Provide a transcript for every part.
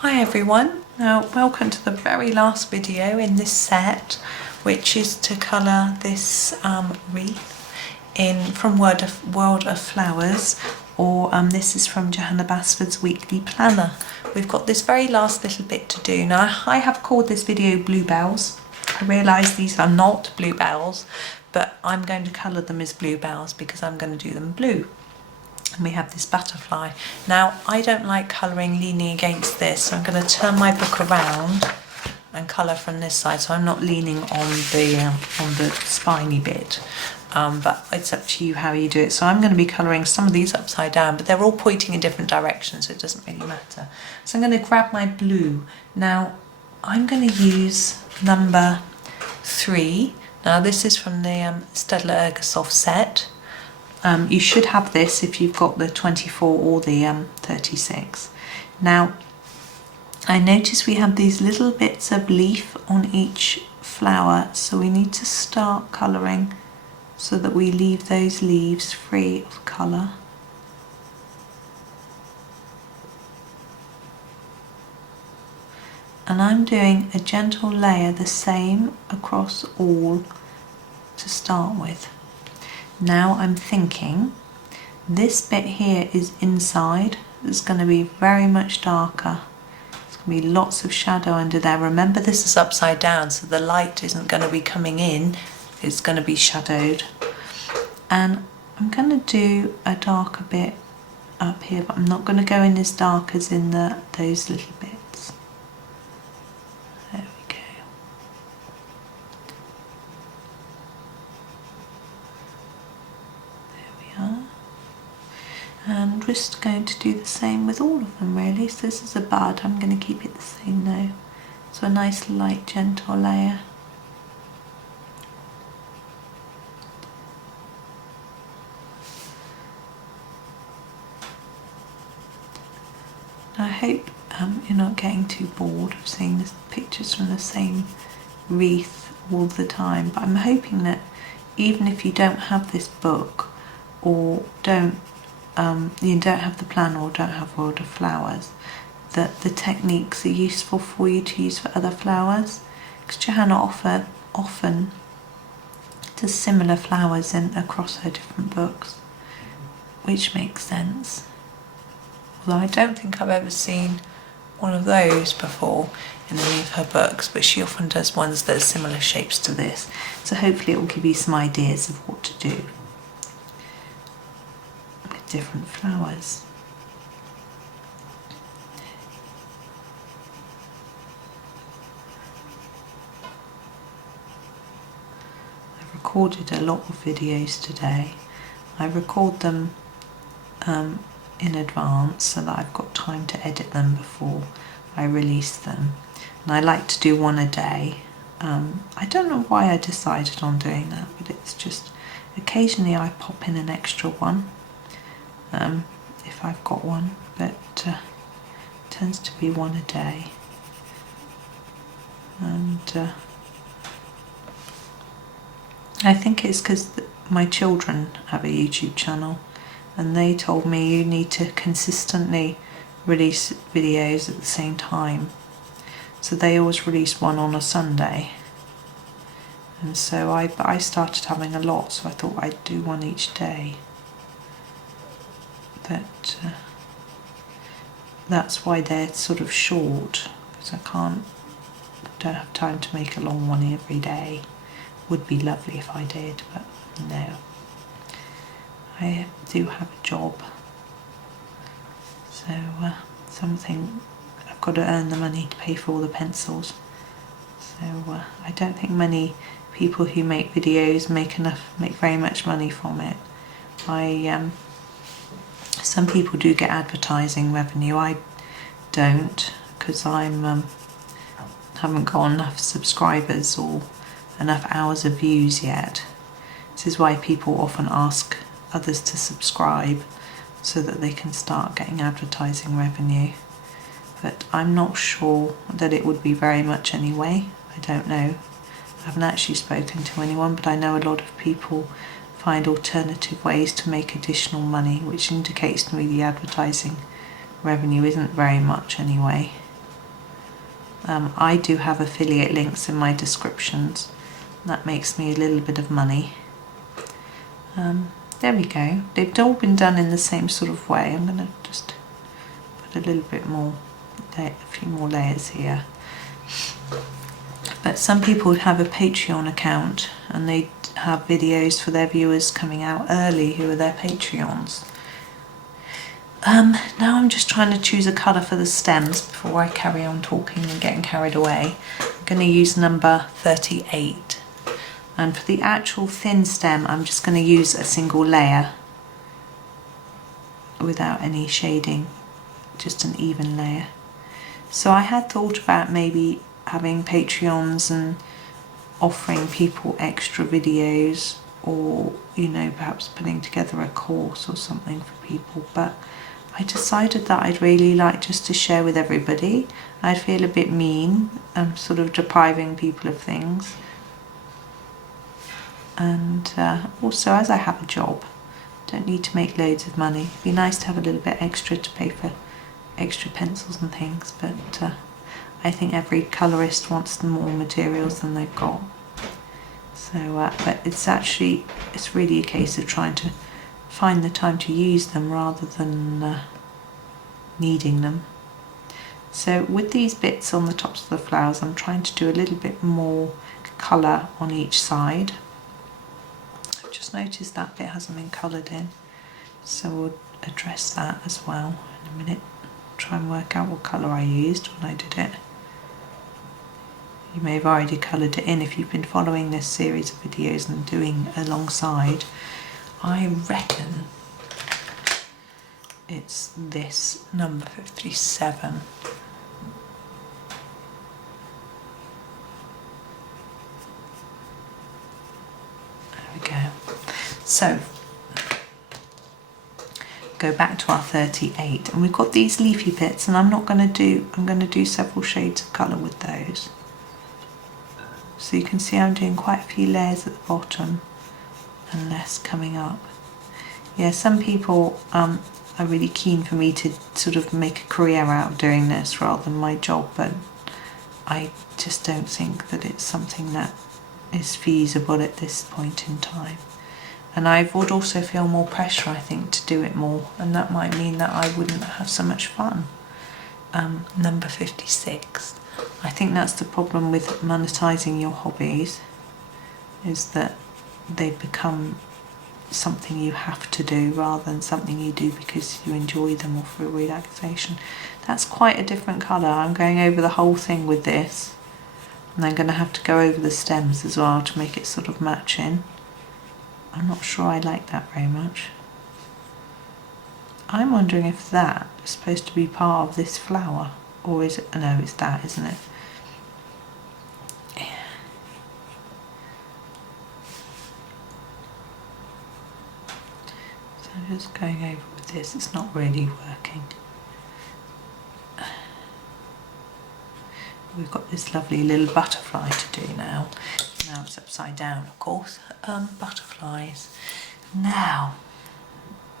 Hi everyone, now welcome to the very last video in this set, which is to colour this wreath from World of Flowers, or this is from Johanna Basford's weekly planner. We've got this very last little bit to do. Now I have called this video Bluebells. I realise these are not bluebells, but I'm going to colour them as bluebells because I'm going to do them blue. And we have this butterfly. Now I don't like colouring leaning against this, so I'm going to turn my book around and colour from this side, so I'm not leaning on the spiny bit, but it's up to you how you do it. So I'm going to be colouring some of these upside down, but they're all pointing in different directions, so it doesn't really matter. So I'm going to grab my blue. Now I'm going to use number 3. Now this is from the Staedtler Ergosoft set. You should have this if you've got the 24 or the 36. Now I notice we have these little bits of leaf on each flower, so we need to start colouring so that we leave those leaves free of colour. And I'm doing a gentle layer, the same across all to start with. Now I'm thinking this bit here is inside. It's going to be very much darker. There's going to be lots of shadow under there. Remember, this is upside down, so the light isn't going to be coming in. It's going to be shadowed. And I'm going to do a darker bit up here, but I'm not going to go in as dark as in those little bits. There we go. And just going to do the same with all of them really. So this is a bud, I'm going to keep it the same though. So a nice light gentle layer. I hope you're not getting too bored of seeing the pictures from the same wreath all the time, but I'm hoping that even if you don't have this book or you don't have the planner or don't have World of Flowers, that the techniques are useful for you to use for other flowers, because Johanna often does similar flowers across her different books, which makes sense. Although I don't think I've ever seen one of those before in any of her books, but she often does ones that are similar shapes to this, so hopefully it will give you some ideas of what to do different flowers. I've recorded a lot of videos today. I record them in advance so that I've got time to edit them before I release them, and I like to do one a day. I don't know why I decided on doing that, but it's just occasionally I pop in an extra one. If I've got one, but it tends to be one a day. And I think it's because my children have a YouTube channel and they told me you need to consistently release videos at the same time, so they always release one on a Sunday, and so I started having a lot, so I thought I'd do one each day. But that's why they're sort of short, because I don't have time to make a long one every day. Would be lovely if I did, but no. I do have a job, so I've got to earn the money to pay for all the pencils. So I don't think many people who make videos make very much money from it. Some people do get advertising revenue. I don't, because I haven't got enough subscribers or enough hours of views yet. This is why people often ask others to subscribe, so that they can start getting advertising revenue. But I'm not sure that it would be very much anyway. I don't know. I haven't actually spoken to anyone, but I know a lot of people find alternative ways to make additional money, which indicates to me the advertising revenue isn't very much anyway. I do have affiliate links in my descriptions. That makes me a little bit of money. There we go. They've all been done in the same sort of way. I'm going to just put a little bit more, a few more layers here. But some people have a Patreon account and they have videos for their viewers coming out early who are their Patreons. Now I'm just trying to choose a colour for the stems before I carry on talking and getting carried away. I'm going to use number 38. And for the actual thin stem, I'm just going to use a single layer without any shading, just an even layer. So I had thought about maybe having Patreons and offering people extra videos, or, you know, perhaps putting together a course or something for people, but I decided that I'd really like just to share with everybody. I'd feel a bit mean, I'm sort of depriving people of things. And also, as I have a job, don't need to make loads of money. It'd be nice to have a little bit extra to pay for extra pencils and things, but I think every colourist wants more materials than they've got. So, but it's really a case of trying to find the time to use them rather than needing them. So with these bits on the tops of the flowers, I'm trying to do a little bit more colour on each side. Just noticed that bit hasn't been coloured in, so we'll address that as well in a minute. Try and work out what colour I used when I did it. You may have already coloured it in if you've been following this series of videos and doing alongside. I reckon it's this number 57. Go. So go back to our 38, and we've got these leafy bits, and I'm going to do several shades of colour with those. So you can see I'm doing quite a few layers at the bottom and less coming up. Yeah, some people are really keen for me to sort of make a career out of doing this rather than my job, but I just don't think that it's something that is feasible at this point in time. And I would also feel more pressure, I think, to do it more, and that might mean that I wouldn't have so much fun. Number 56. I think that's the problem with monetising your hobbies, is that they become something you have to do rather than something you do because you enjoy them or for relaxation. That's quite a different colour. I'm going over the whole thing with this. And I'm going to have to go over the stems as well to make it sort of matching. I'm not sure I like that very much. I'm wondering if that is supposed to be part of this flower, or is it? No, it's that, isn't it? So I'm just going over with this. It's not really working. We've got this lovely little butterfly to do now. Now it's upside down, of course. Butterflies. Now,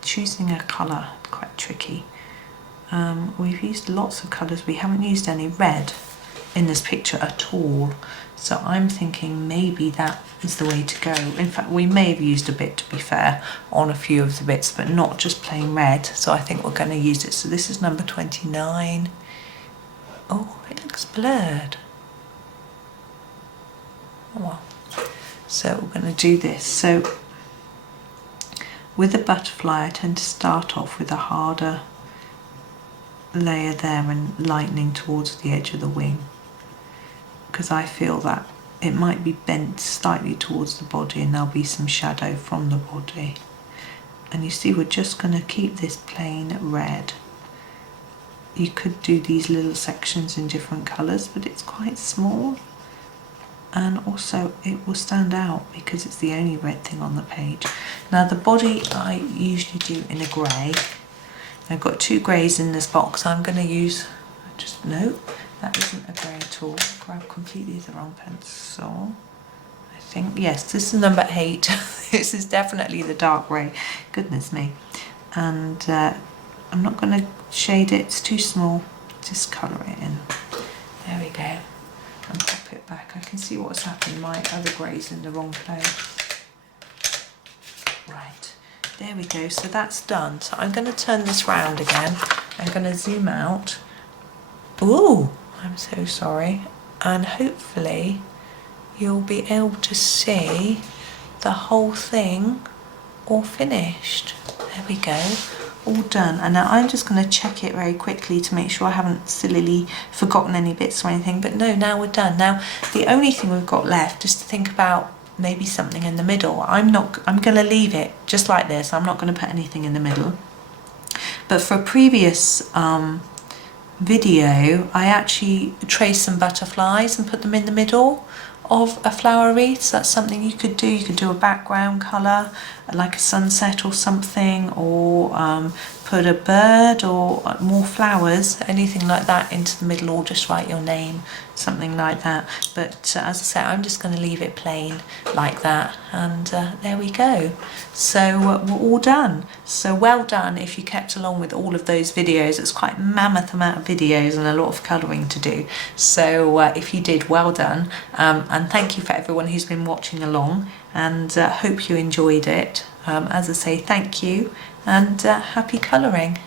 choosing a colour, quite tricky. We've used lots of colours. We haven't used any red in this picture at all. So I'm thinking maybe that is the way to go. In fact, we may have used a bit, to be fair, on a few of the bits, but not just plain red. So I think we're going to use it. So this is number 29. Oh, it looks blurred. Oh well. So we're going to do this. So with the butterfly, I tend to start off with a harder layer there and lightening towards the edge of the wing, because I feel that it might be bent slightly towards the body and there'll be some shadow from the body. And you see, we're just going to keep this plain red. You could do these little sections in different colours, but it's quite small, and also it will stand out because it's the only red thing on the page. Now the body I usually do in a grey. I've got two greys in this box. I'm going to use, no, that isn't a grey at all. I grabbed completely the wrong pencil. I think, yes, this is number 8. This is definitely the dark grey. Goodness me. And I'm not going to shade it, it's too small. Just colour it in. There we go. And pop it back. I can see what's happened. My other grey's in the wrong place. Right, there we go. So that's done. So I'm going to turn this round again. I'm going to zoom out. Ooh, I'm so sorry. And hopefully you'll be able to see the whole thing all finished. There we go, all done. And now I'm just going to check it very quickly to make sure I haven't sillily forgotten any bits or anything, but no, now we're done. Now the only thing we've got left is to think about maybe something in the middle. I'm going to leave it just like this. I'm not going to put anything in the middle. But for a previous video, I actually traced some butterflies and put them in the middle of a flower wreath. So that's something you could do. You could do a background colour like a sunset or something, or put a bird or more flowers, anything like that into the middle, or just write your name, something like that. But as I say, I'm just going to leave it plain like that, and there we go. So we're all done. So well done if you kept along with all of those videos. It's quite a mammoth amount of videos and a lot of colouring to do. So if you did, well done, and thank you for everyone who's been watching along, and hope you enjoyed it. As I say, thank you, and happy colouring.